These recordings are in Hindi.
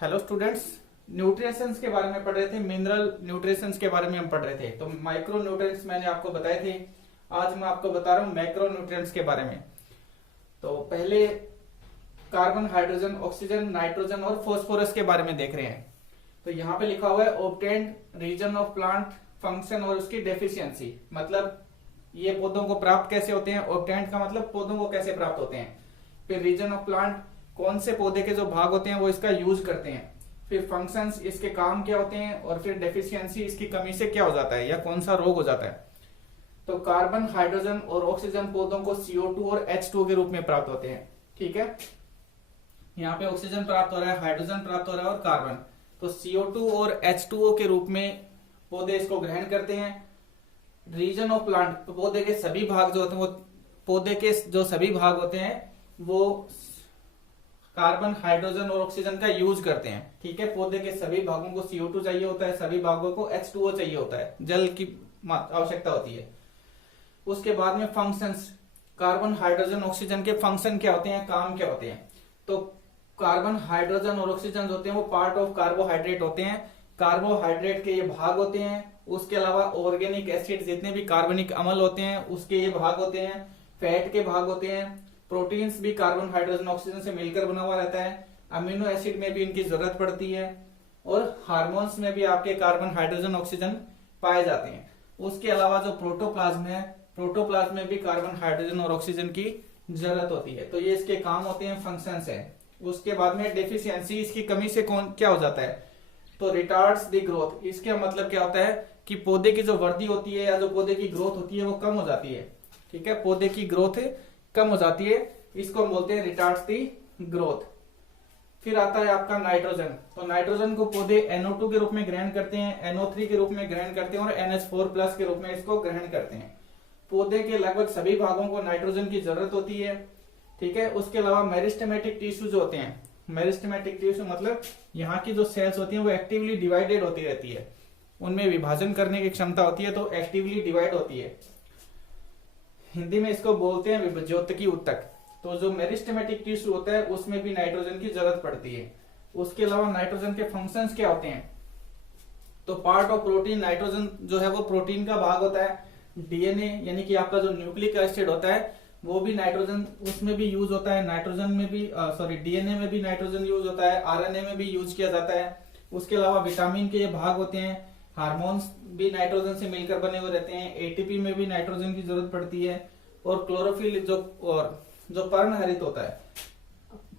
हेलो स्टूडेंट्स, न्यूट्रिशंस के बारे में पढ़ रहे थे। मिनरल न्यूट्रिशंस के बारे में हम पढ़ रहे थे। तो माइक्रो न्यूट्रिएंट्स मैंने आपको बताए थे। आज मैं आपको बता रहा हूँ मैक्रो न्यूट्रिएंट्स के बारे में। तो पहले कार्बन, हाइड्रोजन, ऑक्सीजन, नाइट्रोजन और फॉस्फोरस के बारे में देख रहे हैं। तो यहाँ पे लिखा हुआ है obtained reason of plant function और उसकी डेफिशिएंसी, मतलब ये पौधों को प्राप्त कैसे होते हैं। ऑब्टेन्ड का मतलब पौधों को कैसे प्राप्त होते हैं। फिर रीजन ऑफ प्लांट, कौन से पौधे के जो भाग होते हैं वो इसका यूज करते हैं। फिर फंक्शंस, इसके काम क्या होते हैं। और फिर डेफिशिएंसी, इसकी कमी से क्या हो जाता है या कौन सा रोग हो जाता है। तो कार्बन, हाइड्रोजन और ऑक्सीजन पौधों को CO2 और H2O के रूप में प्राप्त होते हैं। ठीक है, यहाँ पे ऑक्सीजन प्राप्त हो रहा है, हाइड्रोजन प्राप्त हो रहा है और कार्बन। तो CO2 और H2O के रूप में पौधे इसको ग्रहण करते हैं। रीजन ऑफ प्लांट, तो पौधे के सभी भाग जो होते हैं, वो पौधे के जो सभी भाग होते हैं वो कार्बन, हाइड्रोजन और ऑक्सीजन का यूज करते हैं। ठीक है, पौधे के सभी भागों को CO2 चाहिए होता है, सभी भागों को H2O चाहिए होता है, जल की आवश्यकता होती है। उसके बाद में फंक्शंस, कार्बन, हाइड्रोजन, ऑक्सीजन के फंक्शन क्या होते हैं, काम क्या होते हैं। तो कार्बन, हाइड्रोजन और ऑक्सीजन होते हैं वो पार्ट ऑफ कार्बोहाइड्रेट होते हैं। कार्बोहाइड्रेट के ये भाग होते हैं। उसके अलावा ऑर्गेनिक एसिड, जितने भी कार्बनिक अम्ल होते हैं उसके ये भाग होते हैं। फैट के भाग होते हैं। प्रोटीन्स भी कार्बन, हाइड्रोजन, ऑक्सीजन से मिलकर बना हुआ रहता है। अमीनो एसिड में भी इनकी जरूरत पड़ती है। और हार्मोन्स में भी आपके कार्बन, हाइड्रोजन, ऑक्सीजन पाए जाते हैं। उसके अलावा जो प्रोटोप्लाज्म है, प्रोटोप्लाज्म में भी कार्बन, हाइड्रोजन और ऑक्सीजन की जरूरत होती है। तो ये इसके काम होते हैं, फंक्शंस है। उसके बाद में डेफिशिएंसी, इसकी कमी से कौन क्या हो जाता है। तो रिटार्ड्स द ग्रोथ, इसका मतलब क्या होता है कि पौधे की जो वृद्धि होती है या जो पौधे की ग्रोथ होती है वो कम हो जाती है। ठीक है, पौधे की ग्रोथ कम हो जाती है, इसको हम बोलते हैं रिटार्ड्स द ग्रोथ। फिर आता है आपका नाइट्रोजन। तो नाइट्रोजन को पौधे NO2 के रूप में ग्रहण करते हैं, NO3 के रूप में ग्रहण करते हैं और NH4+ के रूप में इसको ग्रहण करते हैं। पौधे के लगभग सभी भागों को नाइट्रोजन की जरूरत होती है। ठीक है, उसके अलावा मेरिस्टेमेटिक टिश्यू जो होते हैं, मेरिस्टेमेटिक टिश्यू मतलब यहाँ की जो सेल्स होती हैं वो एक्टिवली डिवाइडेड होती रहती है, उनमें विभाजन करने की क्षमता होती है, तो एक्टिवली डिवाइड होती है। हिंदी में इसको बोलते हैं विभज्योतकी ऊतक। तो जो मेरिस्टेमेटिक टिश्यू होता है उसमें भी नाइट्रोजन की जरूरत पड़ती है। उसके अलावा नाइट्रोजन के फंक्शंस क्या होते हैं। तो पार्ट ऑफ प्रोटीन, नाइट्रोजन जो है वो प्रोटीन का भाग होता है। DNA यानी कि आपका जो न्यूक्लिक एसिड होता है वो भी नाइट्रोजन, उसमें भी यूज होता है। नाइट्रोजन में भी DNA में भी नाइट्रोजन यूज होता है, RNA में भी यूज किया जाता है। उसके अलावा विटामिन के ये भाग होते हैं। हार्मोन्स भी नाइट्रोजन से मिलकर बने हुए रहते हैं। ATP में भी नाइट्रोजन की जरूरत पड़ती है। और क्लोरोफिल जो पर्णहरित होता है,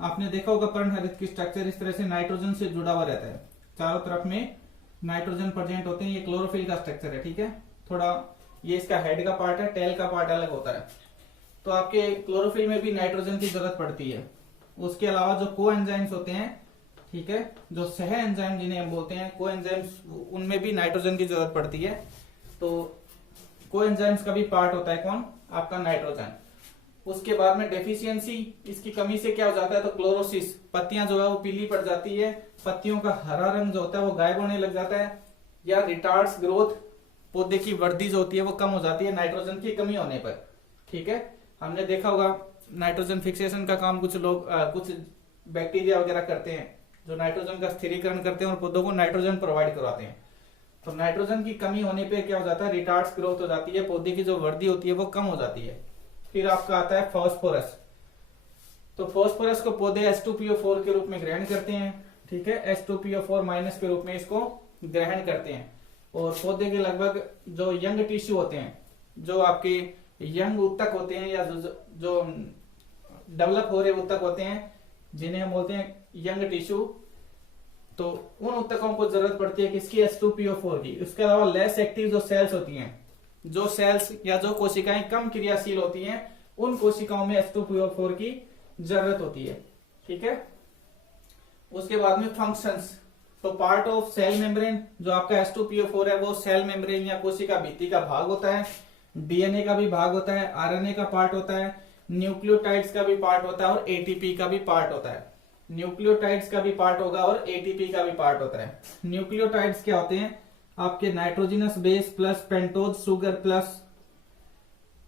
आपने देखा होगा पर्णहरित की स्ट्रक्चर इस तरह से नाइट्रोजन से जुड़ा हुआ रहता है, चारों तरफ में नाइट्रोजन प्रेजेंट होते हैं। ये क्लोरोफिल का स्ट्रक्चर है। ठीक है, थोड़ा ये इसका हेड का पार्ट है, टेल का पार्ट अलग होता है। तो आपके क्लोरोफिल में भी नाइट्रोजन की जरूरत पड़ती है। उसके अलावा जो कोएंजाइम्स होते हैं, ठीक है, जो सह एंजाइम जिन्हें हम बोलते हैं कोएंजाइम्स, उनमें भी नाइट्रोजन की जरूरत पड़ती है। तो कोएंजाइम्स का भी पार्ट होता है कौन, आपका नाइट्रोजन। उसके बाद में डेफिशिएंसी, इसकी कमी से क्या हो जाता है। तो क्लोरोसिस, पत्तियां जो है वो पीली पड़ जाती है, पत्तियों का हरा रंग जो होता है वो गायब होने लग जाता है। या रिटार्ड्स ग्रोथ, पौधे की वृद्धि जो होती है वो कम हो जाती है नाइट्रोजन की कमी होने पर। ठीक है, हमने देखा होगा नाइट्रोजन फिक्सेशन का काम कुछ लोग कुछ बैक्टीरिया वगैरह करते हैं जो नाइट्रोजन का स्थिरीकरण करते हैं और पौधों को नाइट्रोजन प्रोवाइड करवाते हैं। तो नाइट्रोजन की कमी होने पे क्या हो जाता है, रिटार्ड्स ग्रोथ हो जाती है, पौधे की जो वृद्धि होती है वो कम हो जाती है। फिर आपका आता है फास्फोरस। तो फास्फोरस को पौधे H2PO4 के रूप में ग्रहण करते हैं। ठीक है, H2PO4- के रूप में इसको ग्रहण करते हैं। और पौधे के लगभग जो यंग टिश्यू होते हैं, जो आपके यंग ऊतक होते हैं या जो डेवलप हो रहे ऊतक होते हैं, जिन्हें हम बोलते हैं यंग टिश्यू, तो उन ऊतकों को जरूरत पड़ती है किसकी, H2PO4 की। उसके अलावा लेस एक्टिव जो सेल्स होती हैं, जो सेल्स या जो कोशिकाएं कम क्रियाशील होती हैं, उन कोशिकाओं में H2PO4 की जरूरत होती है। ठीक है, उसके बाद में फंक्शंस। तो पार्ट ऑफ सेल मेम्ब्रेन, जो आपका H2PO4 है वो सेल मेम्ब्रेन या कोशिका भित्ति का भाग होता है। DNA का भी भाग होता है, RNA का पार्ट होता है, न्यूक्लियोटाइड्स का भी पार्ट होता है और ATP का भी पार्ट होता है। न्यूक्लियोटाइड्स का भी पार्ट होगा और ATP का भी पार्ट होता है। न्यूक्लियोटाइड्स क्या होते हैं, आपके nitrogenous base plus pentose sugar plus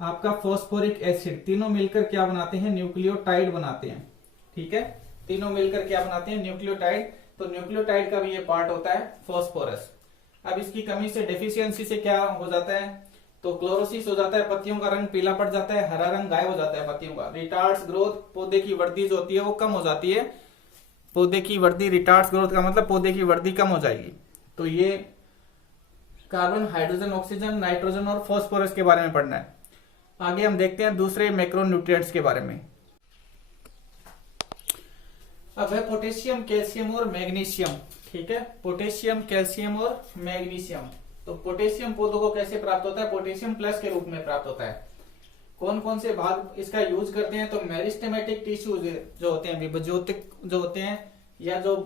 आपका फॉस्फोरिक एसिड, तीनों मिलकर क्या बनाते हैं, न्यूक्लियोटाइड बनाते हैं। ठीक है, तीनों मिलकर क्या बनाते हैं, न्यूक्लियोटाइड तो न्यूक्लियोटाइड का भी ये पार्ट होता है फॉस्फोरस। अब इसकी कमी से, डेफिशिएंसी से क्या हो जाता है, तो क्लोरोसिस हो जाता है, पत्तियों का रंग पीला पड़ जाता है, हरा रंग गायब हो जाता है पत्तियों का। रिटार्ड्स ग्रोथ, पौधे की वृद्धि जो होती है वो कम हो जाती है। पौधे की वृद्धि, रिटार्ड्स ग्रोथ का मतलब पौधे की वृद्धि कम हो जाएगी। तो ये कार्बन, हाइड्रोजन, ऑक्सीजन, नाइट्रोजन और फास्फोरस के बारे में पढ़ना है। आगे हम देखते हैं दूसरे मैक्रोन्यूट्रिएंट्स के बारे में। अब है पोटेशियम, कैल्शियम और मैग्नीशियम। ठीक है, पोटेशियम, कैल्शियम और मैग्नीशियम। तो पोटेशियम पौधों को कैसे प्राप्त होता है, पोटेशियम प्लस के रूप में प्राप्त होता है। कौन कौन से भाग इसका यूज करते हैं, तो मेरिस्टेमेटिक टिश्यू जो होते हैं, विभज्योतक जो होते हैं, या जो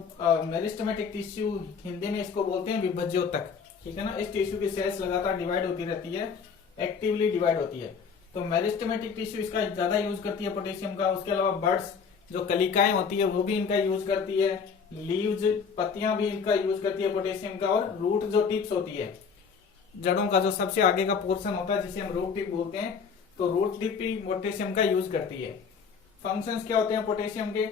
मेरिस्टेमेटिक टिश्यू हिंदी में इसको बोलते हैं विभज्योतक। ठीक है ना, इस टिश्यू की सेल्स लगातार डिवाइड होती रहती है, एक्टिवली डिवाइड होती है। तो मेरिस्टेमेटिक टिश्यू इसका ज्यादा यूज करती है पोटेशियम का। उसके अलावा बर्ड्स जो कलिकाएं होती है वो भी इनका यूज करती है, लीव्स, पत्तियां भी इनका यूज करती है पोटेशियम का, और रूट जो टिप्स होती है, जड़ों का जो सबसे आगे का पोर्शन होता है जिसे हम रूट टिप बोलते हैं, तो रूट टिप भी पोटेशियम का यूज करती है। फंक्शंस क्या होते हैं पोटेशियम के,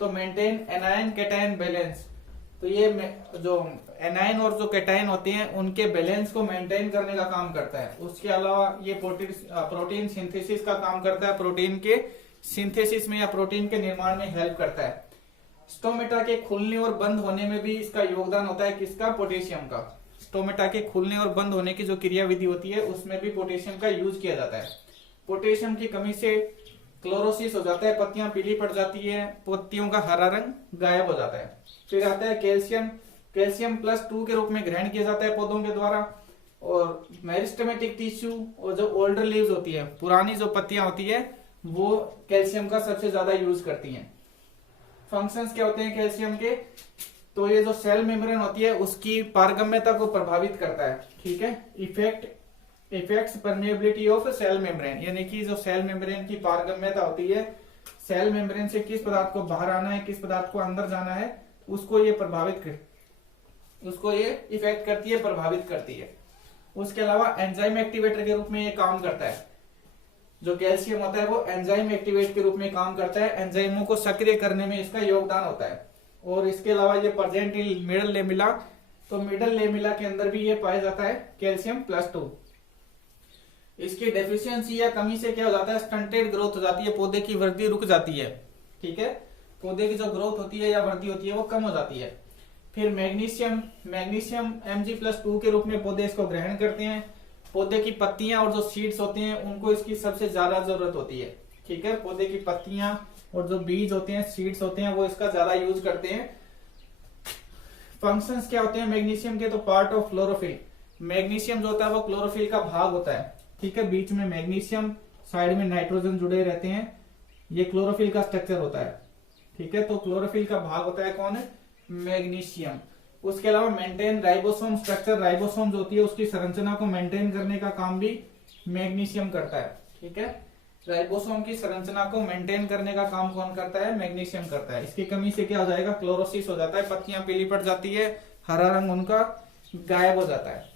तो मेंटेन एनायन कैटायन बैलेंस। तो ये जो एनायन और जो कैटायन होते हैं उनके बैलेंस को मेंटेन करने का काम करता है। उसके अलावा ये प्रोटीन सिंथेसिस का काम करता है, प्रोटीन के सिंथेसिस में या प्रोटीन के निर्माण में हेल्प करता है। स्टोमेटा के खुलने और बंद होने में भी इसका योगदान होता है, किसका, पोटेशियम का। स्टोमेटा के खुलने और बंद होने की जो क्रिया विधि होती है उसमें भी पोटेशियम का यूज किया जाता है। पोटेशियम की कमी से क्लोरोसिस हो जाता है, पत्तियां पीली पड़ जाती है, पत्तियों का हरा रंग गायब हो जाता है। फिर आता है कैल्शियम, कैल्शियम +2 के रूप में ग्रहण किया जाता है पौधों के द्वारा। और मेरिस्टेमेटिक टिश्यू और जो ओल्डर लीव्स होती है, पुरानी जो पत्तियां होती है, वो कैल्शियम का सबसे ज्यादा यूज करती हैं। फंक्शंस क्या होते हैं कैल्शियम के, तो ये जो सेल मेम्ब्रेन होती है उसकी पारगम्यता को प्रभावित करता है। ठीक है, effects permeability of cell membrane, यानी कि जो सेल मेम्ब्रेन की पारगम्यता होती है, सेल मेम्ब्रेन से किस पदार्थ को बाहर आना है, किस पदार्थ को अंदर जाना है, उसको ये इफेक्ट करती है, प्रभावित करती है। उसके अलावा एंजाइम एक्टिवेटर के रूप में ये काम करता है। जो कैल्शियम होता है वो एंजाइम एक्टिवेट के रूप में काम करता है, एंजाइमों को सक्रिय करने में इसका योगदान होता है। और इसके अलावा ये प्रेजेंट इन मिडल लेमिला, तो मिडल लेमिला के अंदर भी ये पाया जाता है कैल्शियम +2। इसकी डेफिशिएंसी या कमी से क्या हो जाता है, स्टंटेड ग्रोथ हो जाती है, पौधे की वृद्धि रुक जाती है। ठीक है, पौधे की जो ग्रोथ होती है या वृद्धि होती है वो कम हो जाती है। फिर मैग्नीशियम, Mg+2 के रूप में पौधे इसको ग्रहण करते हैं। पौधे की पत्तियां और जो सीड्स होते हैं उनको इसकी सबसे ज्यादा जरूरत होती है। ठीक है, पौधे की पत्तियां और जो बीज होते हैं, सीड्स होते हैं, वो इसका ज्यादा यूज करते हैं। फंक्शंस क्या होते हैं मैग्नीशियम के, तो पार्ट ऑफ क्लोरोफिल। मैग्नीशियम जो होता है वो क्लोरोफिल का भाग होता है। ठीक है, बीच में मैग्नीशियम, साइड में नाइट्रोजन जुड़े रहते हैं, ये क्लोरोफिल का स्ट्रक्चर होता है। ठीक है, तो क्लोरोफिल का भाग होता है कौन है, मैग्नीशियम। उसके अलावा मेंटेन राइबोसोम स्ट्रक्चर, राइबोसोम जो होती है उसकी संरचना को मेंटेन करने का काम भी मैग्नीशियम करता है। ठीक है, राइबोसोम की संरचना को मेंटेन करने का काम कौन करता है, मैग्नीशियम करता है। इसकी कमी से क्या हो जाएगा, क्लोरोसिस हो जाता है, पत्तियां पीली पड़ जाती है, हरा रंग उनका गायब हो जाता है।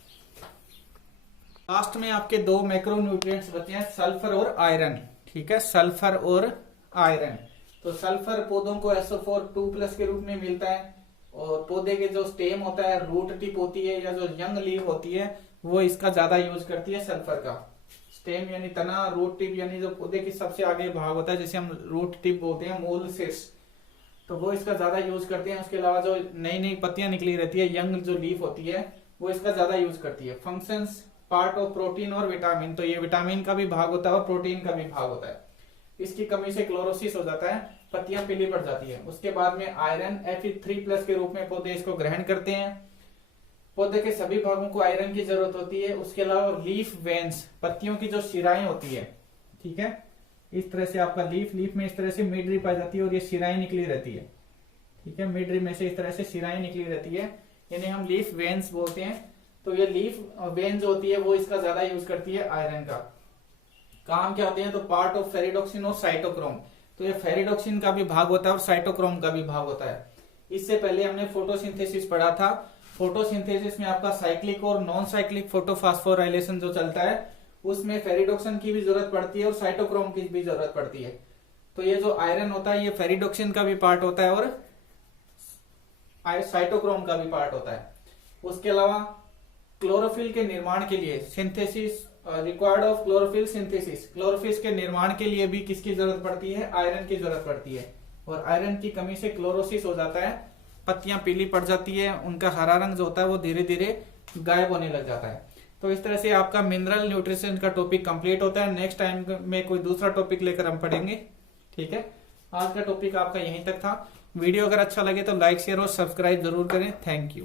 लास्ट में आपके 2 मैक्रोन्यूट्रिएंट्स बचे हैं, सल्फर और आयरन। ठीक है, सल्फर और आयरन। तो सल्फर पौधों को SO4 2+ के रूप में मिलता है, और पौधे के जो स्टेम होता है, रूट टिप होती है, या जो यंग लीव होती है, वो इसका ज्यादा यूज करती है सल्फर का। स्टेम यानी तना, रूट टिप यानी जो पौधे की सबसे आगे भाग होता है जिसे हम रूट टिप बोलते हैं, मूल शीर्ष, तो वो इसका ज्यादा यूज करते हैं। उसके अलावा जो नई नई पत्तियां निकली रहती है, यंग जो लीफ होती है, वो इसका ज्यादा यूज करती है। फंक्शंस, पार्ट ऑफ प्रोटीन और विटामिन, तो ये विटामिन का भी भाग होता है और प्रोटीन का भी भाग होता है। इसकी कमी से क्लोरोसिस हो जाता है, पत्तियां पीली पड़ जाती है। उसके बाद में आयरन Fe3+ के रूप में पौधे इसको ग्रहण करते हैं। पौधे के सभी भागों को आयरन की जरूरत होती है। उसके अलावा लीफ वेन्स, पत्तियों की जो शिराएं होती है, ठीक है, इस तरह से आपका लीफ में इस तरह से मिडरी पाई जाती है और ये शिराएं निकली रहती है। ठीक है, मिडरी में से इस तरह से शिराएं निकली रहती है, यानी हम लीफ वेन्स बोलते हैं। तो ये लीफ वेन जो होती है वो इसका ज्यादा यूज करती है आयरन का। काम क्या होते हैं, तो पार्ट ऑफ फेरिडोक्सिन और साइटोक्रोम, तो ये फेरिडोक्सिन का भी भाग होता है और साइटोक्रोम का भी भाग होता है। इससे पहले हमने फोटोसिंथेसिस पढ़ा था। फोटोसिंथेसिस में आपका साइक्लिक और नॉन साइक्लिक फोटोफॉस्फोराइलेशन जो चलता है, उसमें फेरिडोक्सिन की भी जरूरत पड़ती है और साइटोक्रोम की भी जरूरत पड़ती है। तो ये जो आयरन होता है ये फेरिडोक्सिन का भी पार्ट होता है और साइटोक्रोम का भी पार्ट होता है। उसके अलावा क्लोरोफिल के निर्माण के लिए synthesis required of chlorophyll synthesis, chlorophyll के निर्माण के लिए भी किसकी जरूरत पड़ती है, आयरन की जरूरत पड़ती है। और आयरन की कमी से क्लोरोसिस हो जाता है, पत्तियां पीली पड़ जाती है, उनका हरा रंग जो होता है वो धीरे धीरे गायब होने लग जाता है। तो इस तरह से आपका मिनरल न्यूट्रिशन का टॉपिक कंप्लीट होता है। नेक्स्ट टाइम में कोई दूसरा टॉपिक लेकर हम पढ़ेंगे। ठीक है, आज का टॉपिक आपका यहीं तक था। वीडियो अगर अच्छा लगे तो लाइक शेयर और सब्सक्राइब जरूर करें। Thank you.